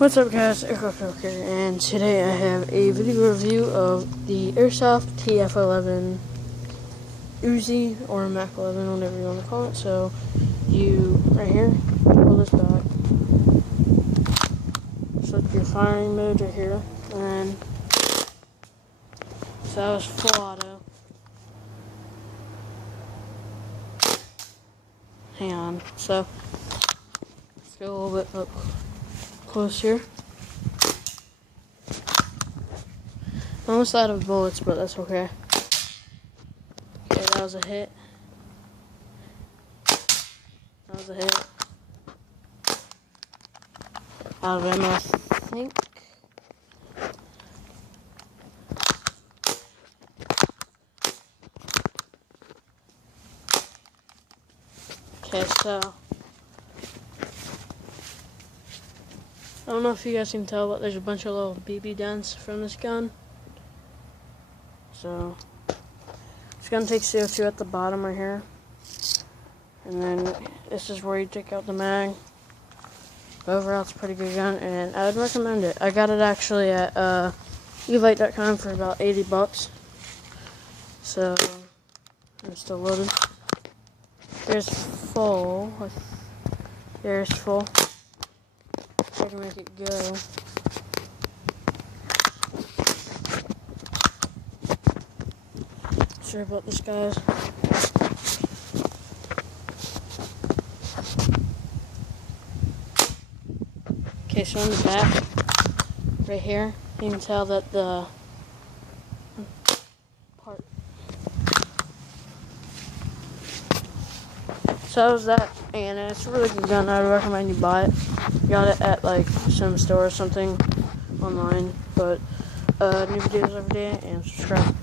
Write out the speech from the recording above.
What's up guys, Airsoft here, and today I have a video review of the Airsoft TF11 Uzi, or Mac 11, whatever you want to call it. So, you, right here, pull this back, select your firing mode right here, and then, so that was full auto. Hang on, so, let's go a little bit up close here. Almost out of bullets, but that's okay. Okay, that was a hit. That was a hit. Out of ammo, I think. Okay, so I don't know if you guys can tell, but there's a bunch of little BB dents from this gun. So, this gun takes CO2 at the bottom right here. And then, this is where you take out the mag. But overall, it's a pretty good gun, and I would recommend it. I got it actually at evite.com for about 80 bucks. So, I'm still loaded. There's full. There's full. I can make it go. Sorry about this, guys. Okay, so on the back, right here, you can tell that the part. So that was that, and it's a really good gun. I would recommend you buy it. Got it at like some store or something online, but new videos every day, and subscribe.